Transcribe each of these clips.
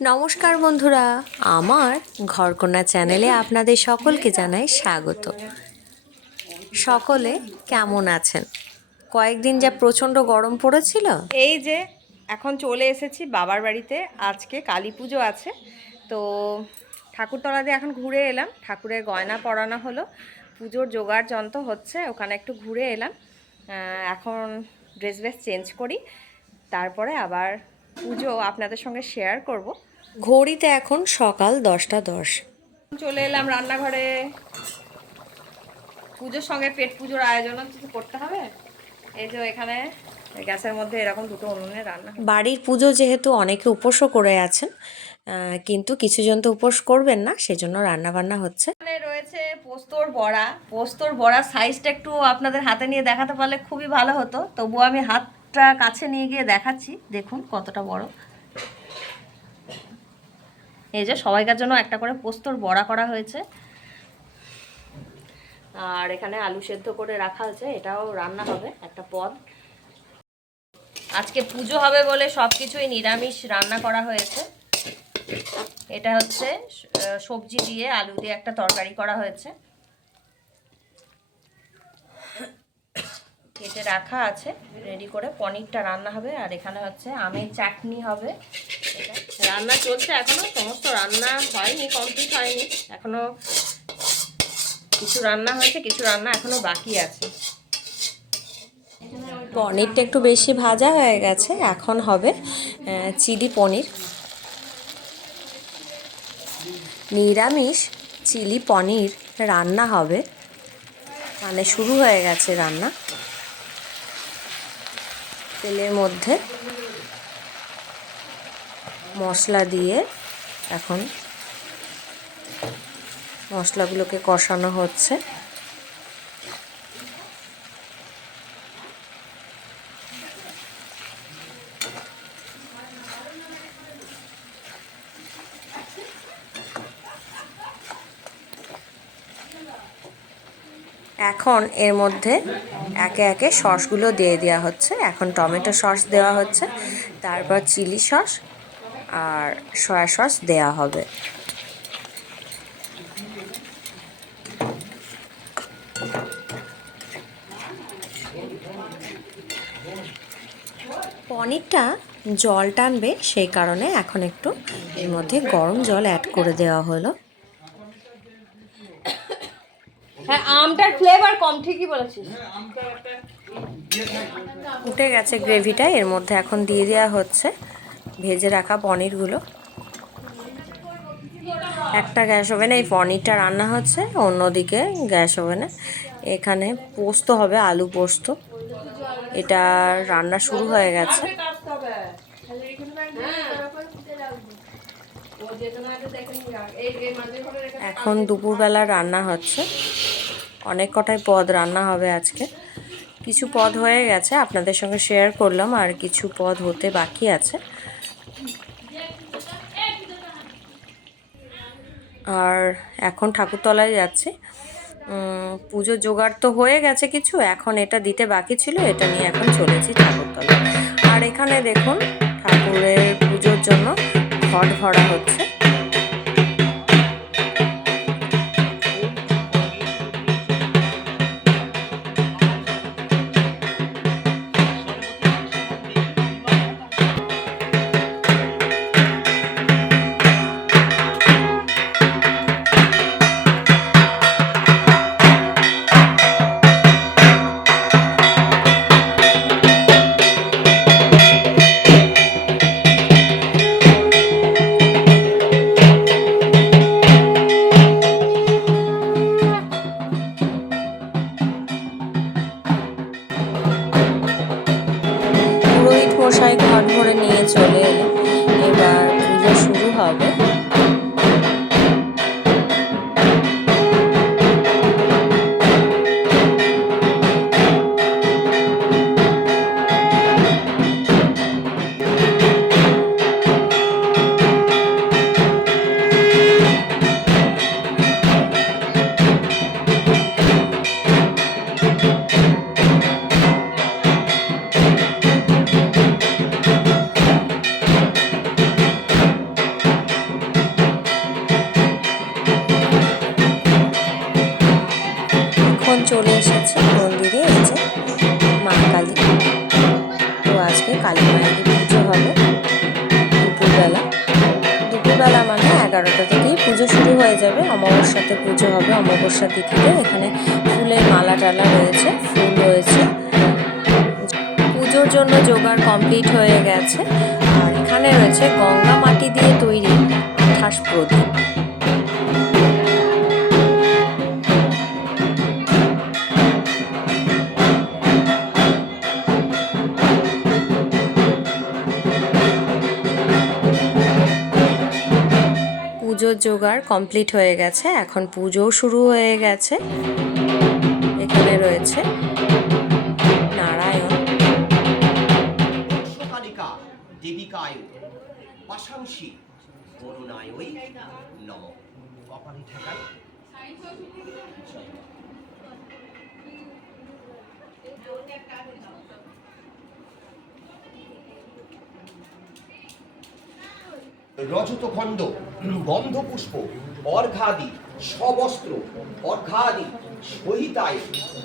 নমস্কার বন্ধুরা, আমার ঘরকন্যা চ্যানেলে আপনাদের সকলকে জানাই স্বাগত। সকলে কেমন আছেন? কয়েকদিন যা প্রচণ্ড গরম পড়েছিল। এই যে, এখন চলে এসেছি বাবার বাড়িতে, আজকে কালী পুজো আছে। তো ঠাকুরতলা দিয়ে এখন ঘুরে এলাম, ঠাকুরের গয়না পরানো হলো। পুজোর জোগাড় যন্ত্র হচ্ছে, ওখানে একটু ঘুরে এলাম। এখন ড্রেস ভেস চেঞ্জ করি, তারপরে আবার পুজো আপনাদের সঙ্গে শেয়ার করব। ঘড়িতে এখন সকাল দশটা দশ। চলে এলাম রান্নাঘরে। পুজোর সঙ্গে পেট পুজোর আয়োজনও কিছু করতে হবে? এই যে এখানে গ্যাসের মধ্যে এরকম দুটো উনুনে রান্না বাড়ির পুজো যেহেতু অনেকে উপোসও করে আছেন কিন্তু কিছুজন তো উপোস করবেন না সেজন্য রান্নাবান্না হচ্ছে। এখানে রয়েছে পোস্তর বড়া। পোস্তর বড়া সাইজটা একটু আপনাদের হাতে নিয়ে দেখাতে পারলে খুবই ভালো হতো তবুও আমি হাতটা কাছে নিয়ে গিয়ে দেখাচ্ছি। দেখুন কতটা বড়। এই যে সবাইকার জন্য একটা করে পোস্তর বড়া করা হয়েছে। আর এখানে আলু সেদ্ধ করে রাখা আছে এটাও রান্না হবে একটা পদ। আজকে পুজো হবে বলে সব কিছুই নিরামিষ রান্না করা হয়েছে। এটা হচ্ছে সবজি দিয়ে আলু দিয়ে একটা তরকারি করা হয়েছে। কেটে রাখা আছে। রেডি করে পনিরটা রান্না হবে। আর এখানে হচ্ছে আমের চাটনি হবে। এটা রান্না চলছে এখনও। সমস্ত রান্না হয়নি কমপ্লিট হয়নি। এখনও কিছু রান্না হয়েছে কিছু রান্না এখনও বাকি আছে। পনিরটা একটু বেশি ভাজা হয়ে গেছে। এখন হবে চিলি পনির। নিরামিষ চিলি পনির রান্না হবে। মানে শুরু হয়ে গেছে রান্না। তেলের মধ্যে মশলা দিয়ে এখন মশলাগুলোকে কষানো হচ্ছে। এখন এর মধ্যে একে একে সসগুলো দিয়ে দেওয়া হচ্ছে। এখন টমেটো সস দেওয়া হচ্ছে, তারপর চিলি সস আর সয়া সস দেওয়া হবে। পনিরটা জল টানবে, সেই কারণে এখন একটু এর মধ্যে গরম জল অ্যাড করে দেওয়া হলো। হ্যাঁ আমটার ফ্লেভার কম ঠিকই বলেছিস। উঠে গেছে গ্রেভিটা এর মধ্যে এখন দিয়ে দেওয়া হচ্ছে ভেজে রাখা পনিরগুলো। একটা গ্যাস ওভেনে এই পনিরটা রান্না হচ্ছে অন্যদিকে গ্যাস ওভেনে। এখানে পোস্ত হবে আলু পোস্ত। এটা রান্না শুরু হয়ে গেছে। এখন দুপুরবেলা রান্না হচ্ছে। অনেক কটাই পদ রান্না হবে আজকে। কিছু পদ হয়ে গেছে, আপনাদের সঙ্গে শেয়ার করলাম, আর কিছু পদ হতে বাকি আছে। আর এখন ঠাকুরতলায় যাচ্ছি। পুজোর জোগাড় তো হয়ে গেছে কিছু, এখন এটা দিতে বাকি ছিল, এটা নিয়ে এখন চলেছি ঠাকুরতলায়। আর এখানে দেখুন, ঠাকুরের পুজোর জন্য ঘট ভরা হচ্ছে। চলে অমাবস্যা তিথিতে এখানে ফুলের মালা টালা রয়েছে, ফুল রয়েছে। পুজোর জন্য জোগাড় কমপ্লিট হয়ে গেছে। আর এখানে রয়েছে গঙ্গা মাটি দিয়ে তৈরি আঠাশ প্রদীপ। পুজোর জোগাড় কমপ্লিট হয়ে গেছে। এখন পুজোও শুরু হয়ে গেছে। এখানে রয়েছে নারায়ণ। দেবিকায় পাশাংশী করুণায় নম। কপালে ঠেকায়। রজতখণ্ড, গন্ধপুষ্প, অর্ঘাদি, সবস্ত্র, অর্ঘাদি, সহিতায়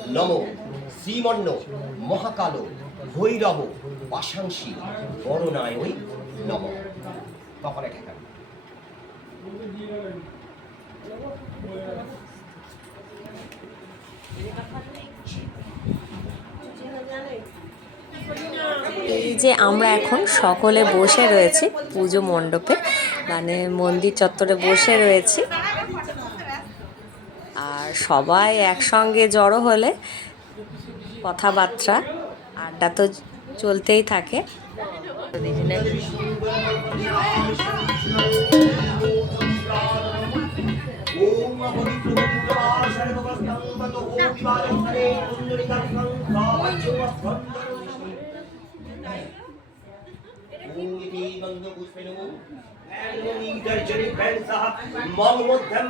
নম। শ্রীমন্ন মহাকাল ভৈরব পাশাংশী করুণায় নম। কপালে ঠেকান। এই যে আমরা এখন সকলে বসে রয়েছি পুজো মণ্ডপে মানে মন্দির চত্বরে বসে রয়েছি। আর সবাই একসঙ্গে জড়ো হলে কথাবার্তা, আড্ডা তো চলতেই থাকে। পবিত্র মম মধ্যম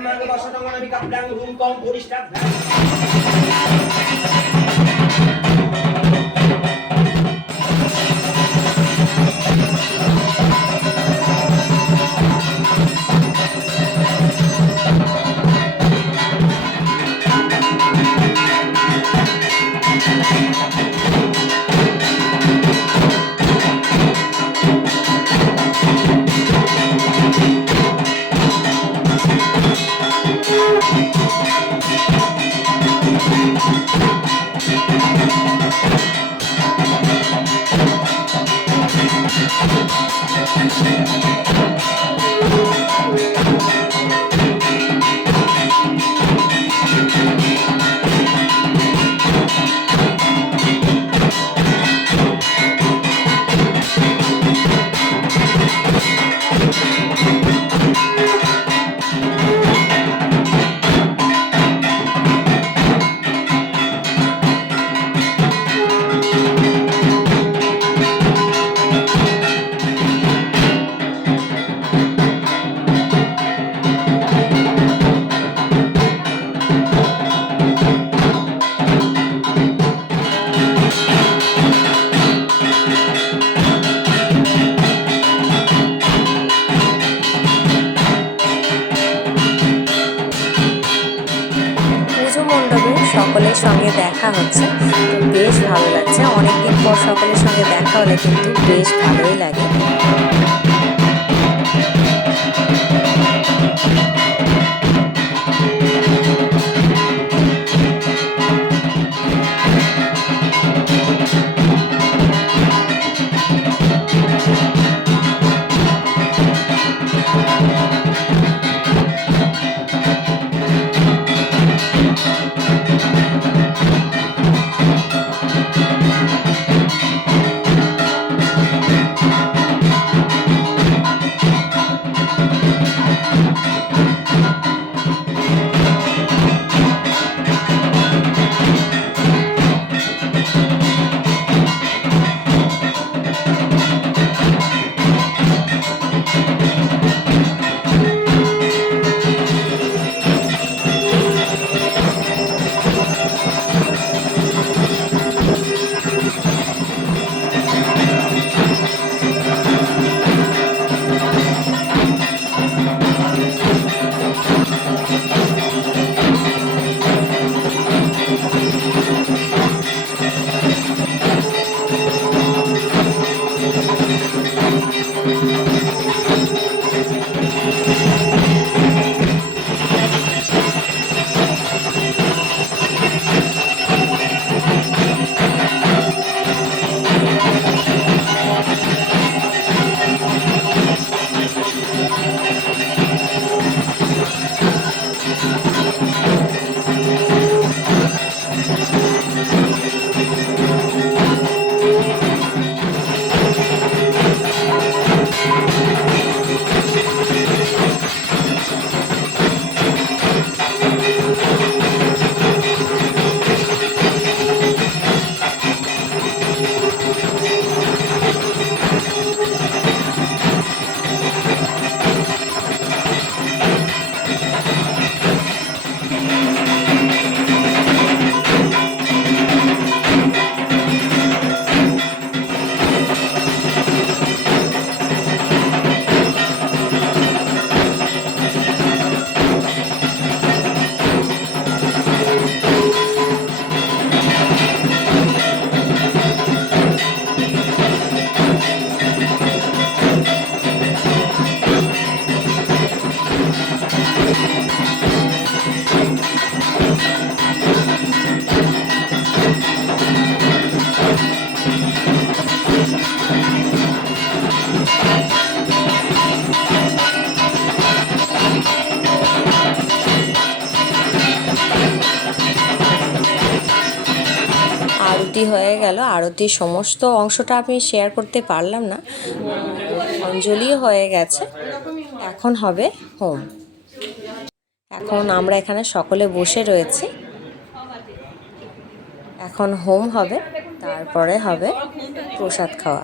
সঙ্গে দেখা হচ্ছে। তো বেশ ভালো লাগছে। অনেকদিন পর সকলের সঙ্গে দেখা হলে কিন্তু বেশ ভালোই লাগে। আরতি হয়ে গেল। আরতির সমস্ত অংশটা আমি শেয়ার করতে পারলাম না। অঞ্জলিও হয়ে গেছে। এখন হবে হোম এখন আমরা এখানে সকলে বসে রয়েছি। এখন হোম হবে, তারপরে হবে প্রসাদ খাওয়া।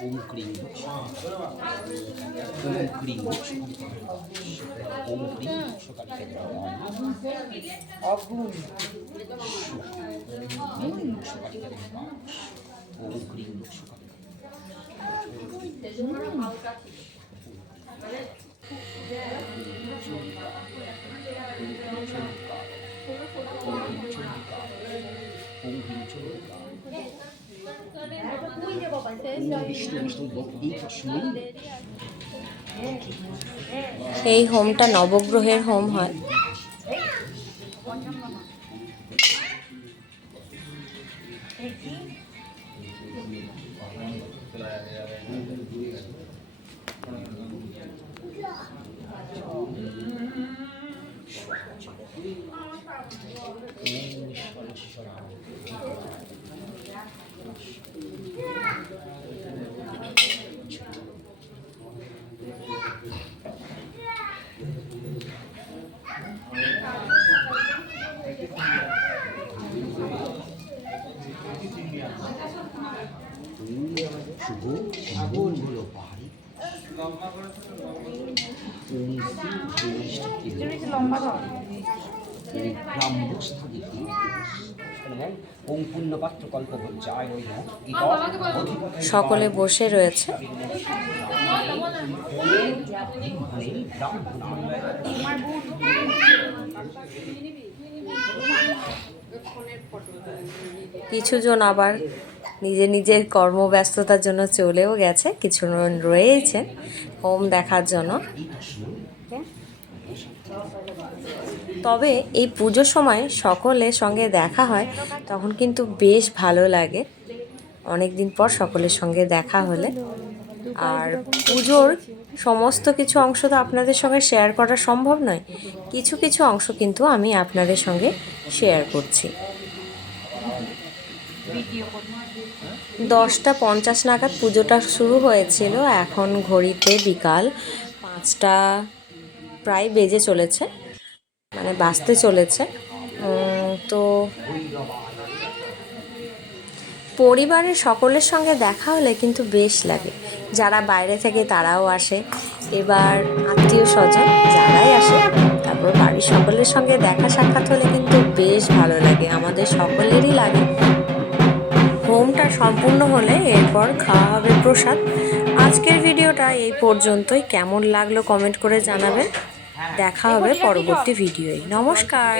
オムクリンオムクリンオムクリンンムクリンムクリン এই হোমটা নবগ্রহের হোম হয়। সকলে বসে রয়েছে। কিছুজন আবার নিজের নিজের কর্মব্যস্ততার জন্য চলেও গেছে কিছুজন রয়েছেন হোম দেখার জন্য। তবে এই পুজোর সময় সকলের সঙ্গে দেখা হয়, তখন কিন্তু বেশ ভালো লাগে। অনেক দিন পর সকলের সঙ্গে দেখা হলে। আর পুজোর সমস্ত কিছু অংশ তো আপনাদের সঙ্গে শেয়ার করা সম্ভব নয়। কিছু কিছু অংশ কিন্তু আমি আপনাদের সঙ্গে শেয়ার করছি। দশটা পঞ্চাশ নাগাদ পুজোটা শুরু হয়েছিল। এখন ঘড়িতে বিকাল পাঁচটা প্রায় বেজে চলেছে। মানে বাঁচতে চলেছে। তো পরিবারের সকলের সঙ্গে দেখা হলে কিন্তু বেশ লাগে। যারা বাইরে থেকে তারাও আসে। এবার আত্মীয় স্বজন যারাই আসে, তারপর বাড়ির সকলের সঙ্গে দেখা সাক্ষাৎ হলে কিন্তু বেশ ভালো লাগে। আমাদের সকলেরই লাগে। হোমটা সম্পূর্ণ হলে এরপর খাওয়া হবে প্রসাদ। আজকের ভিডিওটা এই পর্যন্তই। কেমন লাগল কমেন্ট করে জানাবেন। দেখা হবে পরবর্তী ভিডিওয়। নমস্কার।